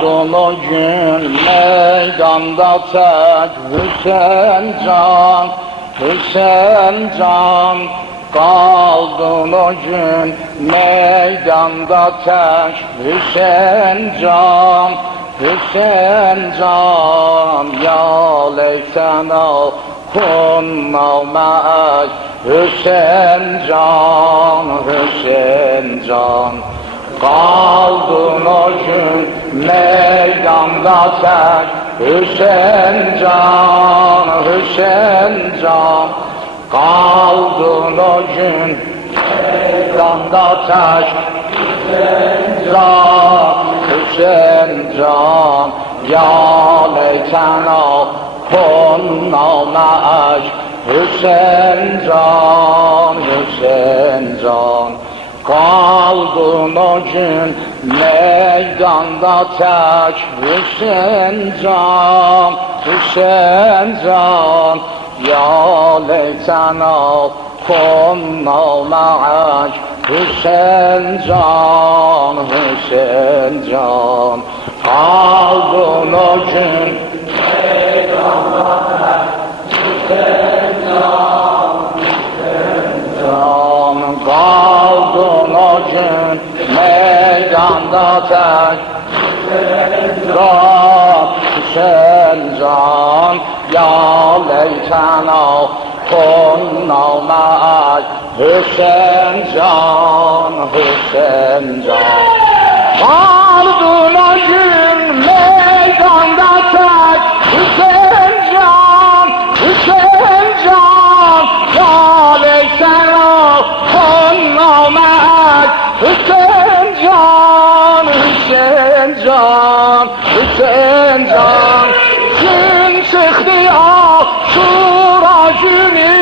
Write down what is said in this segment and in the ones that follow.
Kaldın o gün meydanda tek Hüseyin can, Hüseyin can. Kaldın o gün meydanda tek Hüseyin can, Hüseyin can. Ya leytena kunna ma'ak Hüseyin can, Hüseyin can. Kaldın o gün meydanda tek Hüseyin can, Hüseyin can. Kaldın o gün meydanda tek Hüseyin can, Hüseyin can. Ya leytena kunna ma'ak Hüseyin can, Hüseyin can. Kaldın o gün meydanda tek Hüseyin can, Hüseyin can. Ya leytena kunna ma'ak Hüseyin can, Hüseyin can. Kaldın o gün meydanda tek Hüseyin can, Hüseyin can. Kaldın o gün meydanda tek Hüseyin can, Hüseyin can. Ya leytena kunna ma'ak Hüseyin can, Hüseyin can. Kaldın o gün meydanda tek Hüseyin can, Hüseyin can. Ya leytena kunna ma'ak Hüseyin can, Hüseyin can, Hüseyin can. Gün çıktı Aşura günü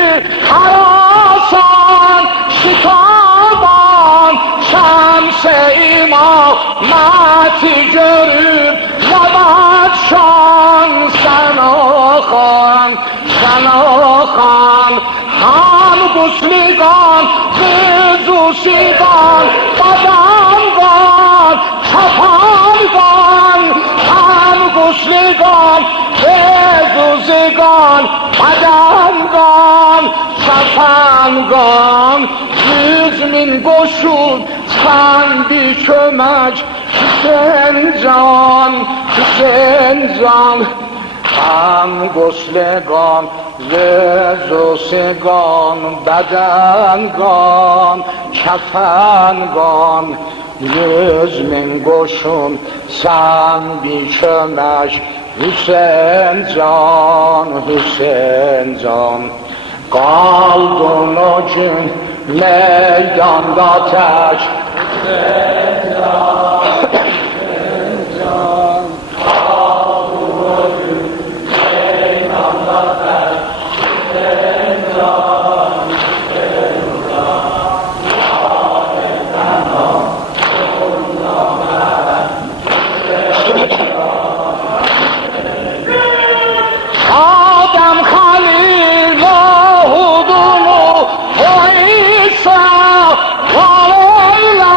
arasan şikardan Şems-i imameti görüp yavaşan sen o han, sen o han. Han busligan, kızuşigan, babangan, çapangan. Han busligan, kızuşigan, babangan, çapangan. 100.000 koşun sen bir kömek Hüseyin can, Hüseyin can. Han goslegan, lezusigan, bedengan, kefengan. 100.000 koşun sen bir kömek Hüseyin can, Hüseyin can. Kaldın o gün meydanda tek Hüseyin can, Hüseyin can. Kaldın o gün meydanda tek Hüseyin can, Hüseyin can. Adem Halil Lahudunu o İsa Valayla,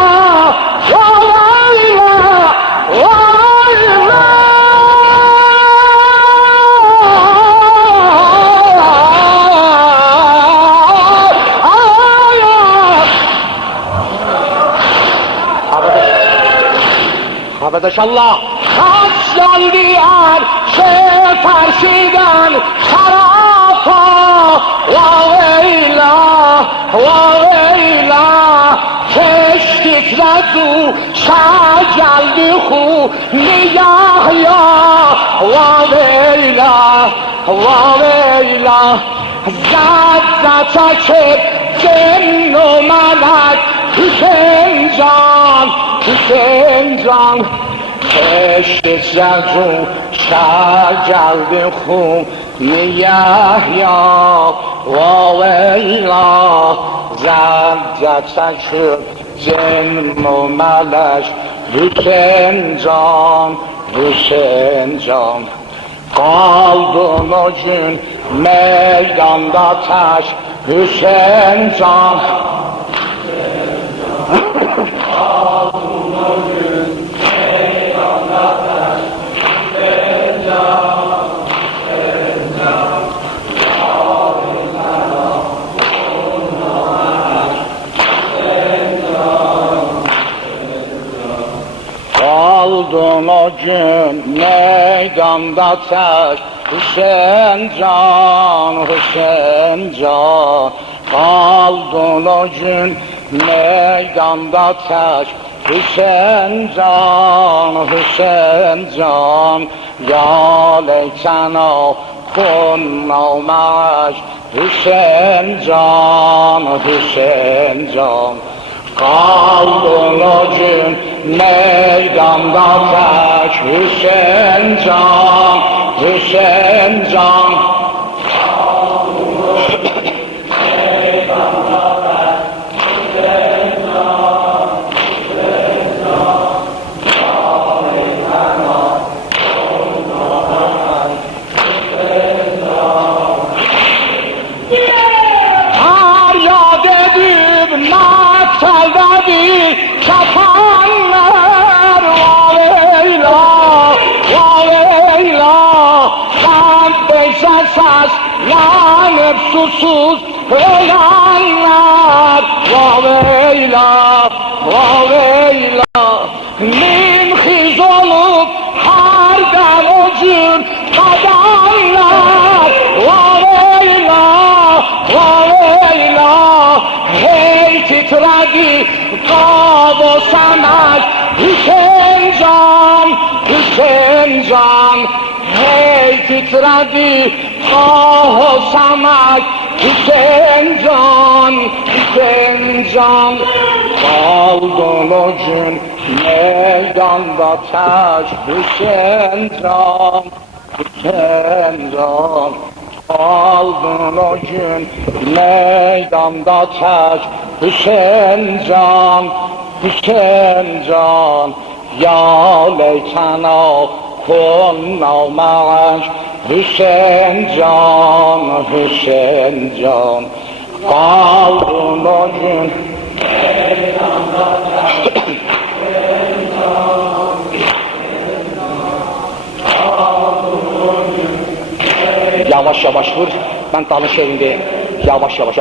Valayla, Valayla. Arkadaş Allah kaçlan diyar şeferşiden şarafa vaveyla, vaveyla. Keşkikle du şageldi hu niyahya vaveyla, vaveyla. Zat çekip cennu melek Hüseyin can, Hüseyin can. Keşkikle du şageldi hu niyahya vaveyla. Zat çekip cennu melek Hüseyin can, Hüseyin can. Kaldın o gün meydanda tek Hüseyin can. Kaldın o gün meydanda tek Kaldın o gün meydanda tek Hüseyin can, Hüseyin can. Kaldın o gün meydanda tek Hüseyin can, Hüseyin can. Ya leytena kunna ma'ak Hüseyin can, Hüseyin can. Kaldın o gün meydanda tek Hüseyin can, Hüseyin can. Kapanlar vaveyla, vaveyla. Kandeyse seslenip susuz ölenler vaveyla, vaveyla. Nimhiz olup hardan ucun kadanlar vaveyla, vaveyla. Hey titredi Kabo sanak Hüseyin can, Hüseyin can. Hey titredi Kabo sanak Hüseyin can, Hüseyin can. Kaldın o gün meydanda tek Hüseyin can, Hüseyin can. Kaldın o gün meydanda tek Hüseyin can, Hüseyin can. Ya leytena kunna ma'ak Hüseyin can, Hüseyin can. Kaldın o gün meydanda tek Hüseyin can, Hüseyin can. Yavaş yavaş vur, ben dalın şehrindeyim. Yavaş yavaş.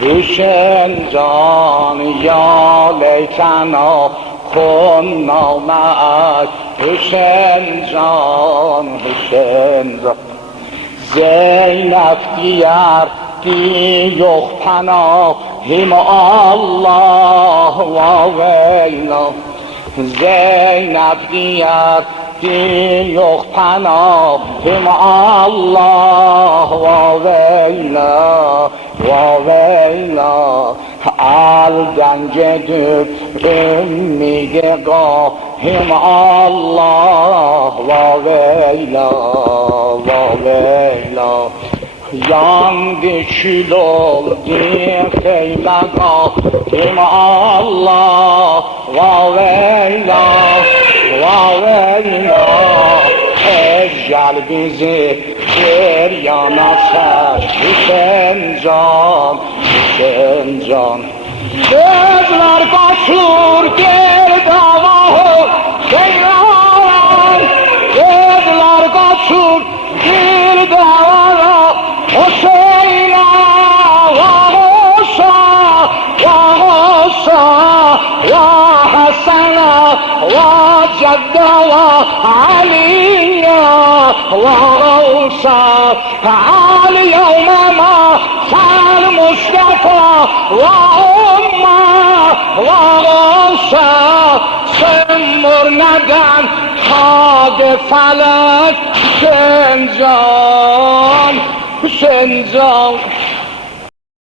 Hüseyin can, ya leytena kunna ma'ak Hüseyin can, Hüseyin can. Zeynep diyar di yok panahim Allah vaveyla. Zeynep diyar di yok panahim Allah vaveyla, vaveyla. Aldan gedib ümmide qahim Allah vaveyla, vaveyla. Yandı kül oldu xeymə qahim Allah vaveyla, vaveyla. Gel bizi bir yana ser Hüseyin can, Hüseyin can. Gözler kaçır girdavahı Seyran. Gözler kaçır girdavahı O Seyran. Vahoşa, vahoşa, vahasana, vacedda, vahaliya, vahoşa. Ali yevmema sal Mustafa vahumma, vahoşa. Sümbür neden kâg felek Hüseyin can, Hüseyin can.